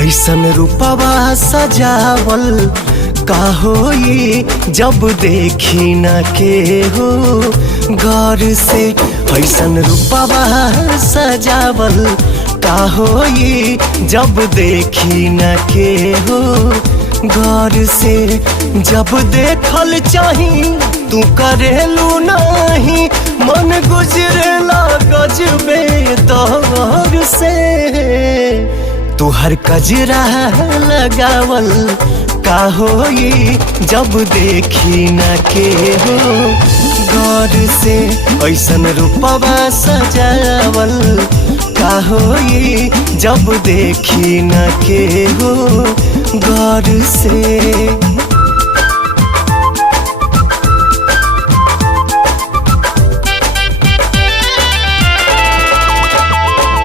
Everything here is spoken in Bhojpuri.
ऐसन रूपवा सजावल का होई जब देखी न के हो गौर से। ऐसन रूपवा सजावल का होई जब देखी न के हो गौर से। जब देखल चाही तू करेलू नहीं, मन गुजरेला गजबे दौर से। तुहर कजरा लगावल का होई जब देखी न के हो गौर से। ऐसन रूपवा सजावल का होई जब देखी न के हो गौर से।